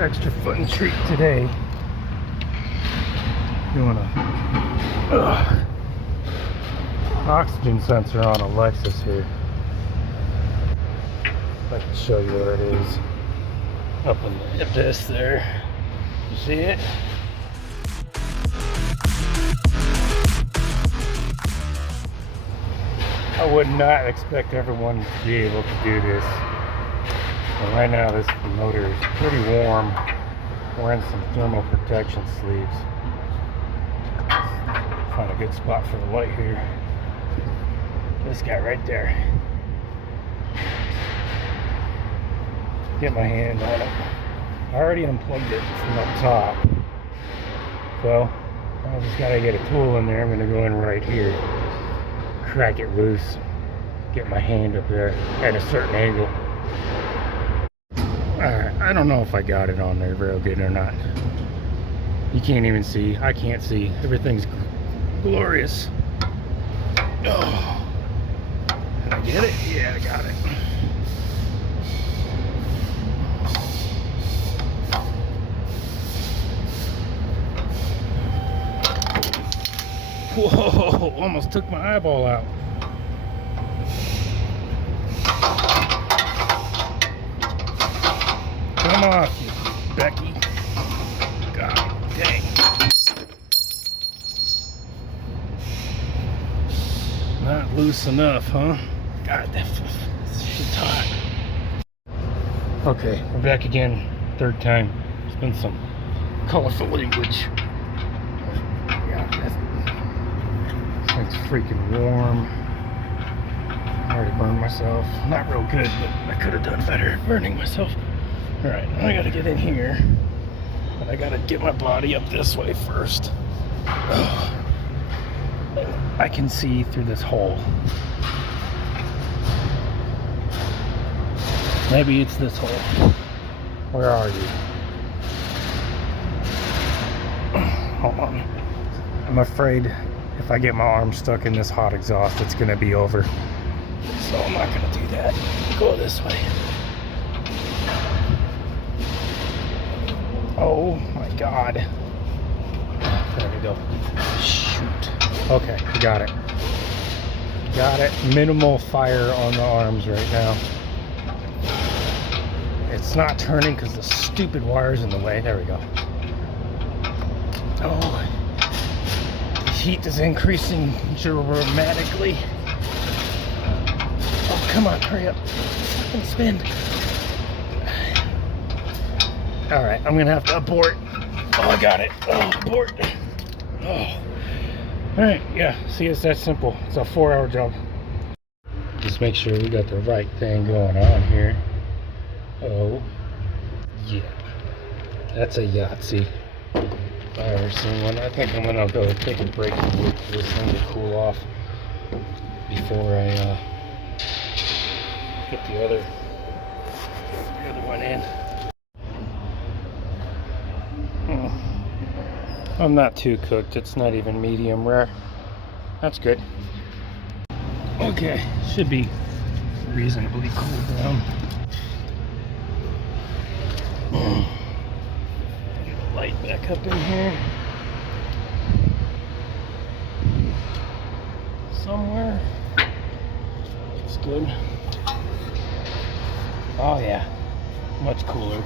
extra fun treat today. Doing a oxygen sensor on a Lexus here. I can show you where it is. Up in the abyss there. You see it? I would not expect everyone to be able to do this. And right now this motor is pretty warm. We're in some thermal protection sleeves. Find a good spot for the light here. This guy right there. Get my hand on it. I already unplugged it from up top. So I just gotta get a tool in there. I'm gonna go in right here, crack it loose, get my hand up there at a certain angle. Alright, I don't know if I got it on there real good or not. You can't even see. I can't see. Everything's glorious. Oh. Did I get it? Yeah, I got it. Whoa, almost took my eyeball out. Come off, you Becky. God dang. Not loose enough, huh? God, this shit's hot. Okay, we're back again. Third time. It's been some colorful language. It's freaking warm. I already burned myself. Not real good, but I could have done better at burning myself. Alright, I gotta get in here. But I gotta get my body up this way first. Ugh. I can see through this hole. Maybe it's this hole. Where are you? Hold on. I'm afraid if I get my arm stuck in this hot exhaust, it's gonna be over. So I'm not gonna do that. Go this way. Oh my God. There we go. Shoot. Okay, got it. Got it. Minimal fire on the arms right now. It's not turning because the stupid wire's in the way. There we go. Oh. Heat is increasing dramatically. Oh, come on, hurry up. Fucking spin. Alright, I'm gonna have to abort. Oh, I got it. Oh, abort. Oh. Alright, yeah, see, it's that simple. It's a 4-hour job. Just make sure we got the right thing going on here. Oh, yeah. That's a Yahtzee. If I ever seen one. I think I'm gonna go take a break and wait for this thing to cool off before I get the other one in. I'm not too cooked. It's not even medium rare. That's good. Okay, should be reasonably cool down. Get the light back up in here. Somewhere. It's good. Oh yeah, much cooler.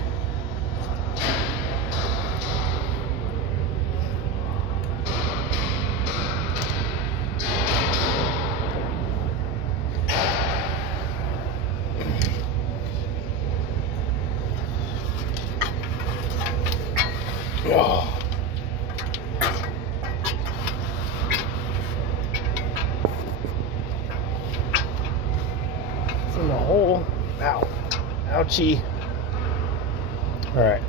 Oh. It's in the hole. Ow. Ouchie. Alright.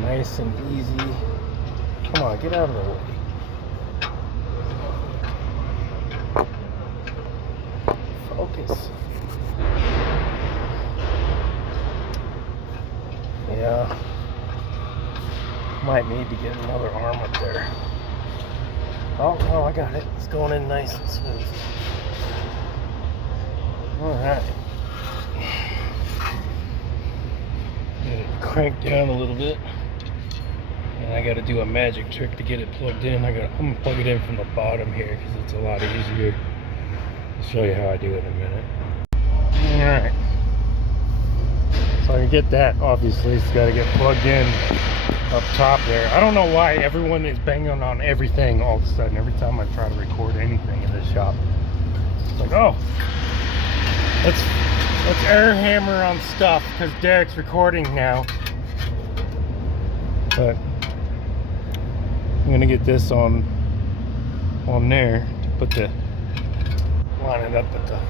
Nice and easy. Come on, get out of the way. Focus. Yeah. Might need to get another arm up there. Oh, oh, I got it. It's going in nice and smooth. Alright. cranked down a little bit. And I got to do a magic trick to get it plugged in. I'm gonna plug it in from the bottom here because it's a lot easier. I'll show you how I do it in a minute. Alright. So I can get that, obviously. It's got to get plugged in up top there. I don't know why everyone is banging on everything all of a sudden. Every time I try to record anything in this shop, it's like, oh, let's air hammer on stuff because Derek's recording now. But I'm gonna get this on there to put the line it up with the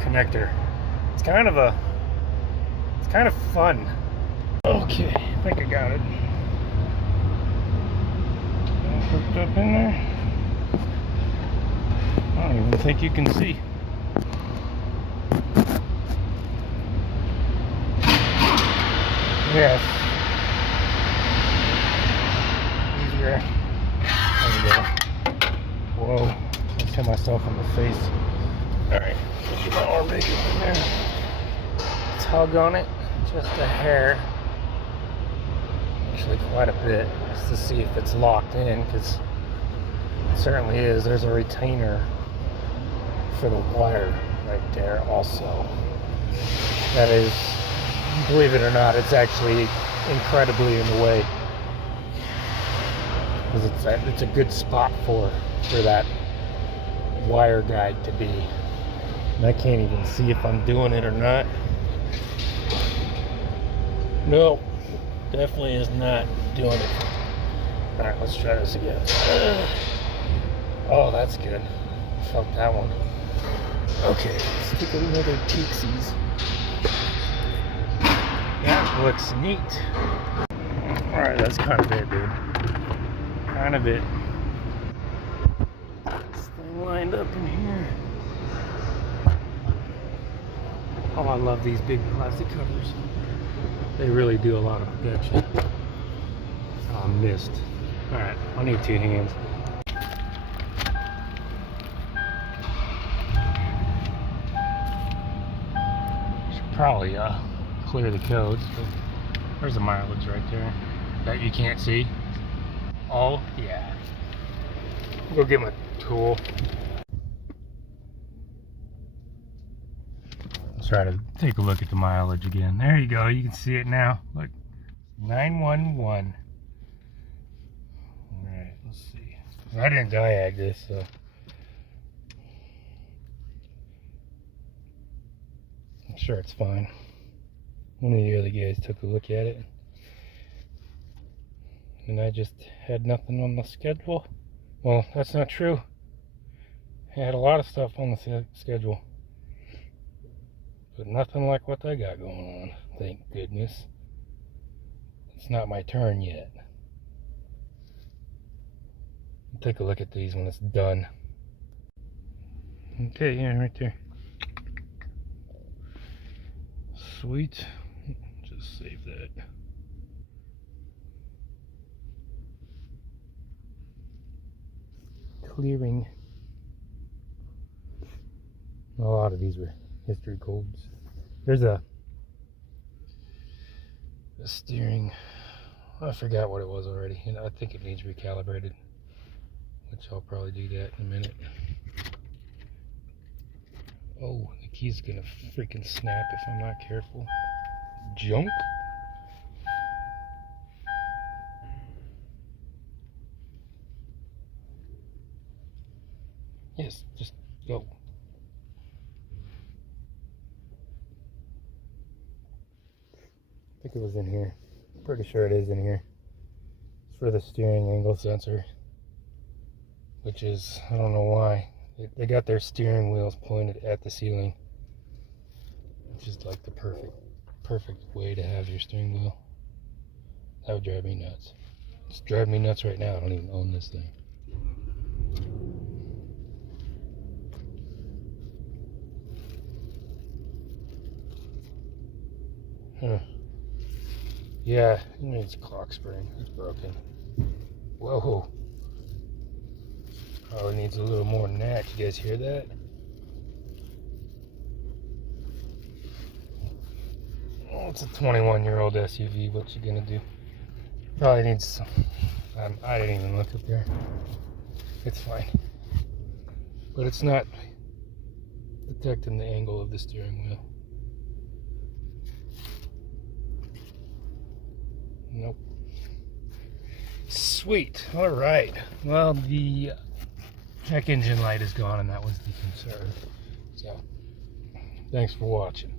connector. It's kind of fun. Okay, I think I got it. Hooked up in there. I don't even think you can see. Yes. Easier. There we go. Whoa. Let's hit myself in the face. Alright. Get my arm makeup in there. Tug on it. Just a hair. Actually quite a bit. Just to see if it's locked in, because it certainly is. There's a retainer for the wire right there also. That is, believe it or not, it's actually incredibly in the way. Because it's a good spot for that wire guide to be. And I can't even see if I'm doing it or not. No, definitely is not doing it. Alright, let's try this again. Oh, that's good. Felt that one. Okay, let's take another peeksies. That looks neat. Alright, that's kind of it, dude. Kind of it. This thing lined up in here. Oh, I love these big plastic covers. They really do a lot of protection. Oh, missed. Alright, I need 2 hands. Should probably clear the codes, but there's the mileage right there that you can't see. Oh, yeah. Go get my tool. Let's try to take a look at the mileage again. There you go. You can see it now. Look, 911. All right, let's see. I didn't diag this, so I'm sure it's fine. One of the other guys took a look at it, and I just had nothing on the schedule. Well, that's not true. I had a lot of stuff on the schedule, but nothing like what I got going on, thank goodness. It's not my turn yet. I'll take a look at these when it's done. Okay, yeah, right there. Sweet. Just save that. Clearing. A lot of these were history codes. There's a steering. I forgot what it was already, and I think it needs recalibrated, which I'll probably do that in a minute. Oh, the key's gonna freaking snap if I'm not careful. Junk. Yes, just go. I think it was in here. Pretty sure it is in here. It's for the steering angle sensor, which is, I don't know why. They got their steering wheels pointed at the ceiling, which is like the perfect way to have your steering wheel. That would drive me nuts. It's driving me nuts right now. I don't even own this thing. Huh. Yeah, it needs a clock spring. It's broken. Whoa. Oh, it needs a little more than that. You guys hear that? it's a 21-year-old SUV. What you gonna do? Probably needs some. I didn't even look up there. It's fine, but it's not detecting the angle of the steering wheel. Nope. Sweet. All right. Well, the check engine light is gone, and that was the concern. So, thanks for watching.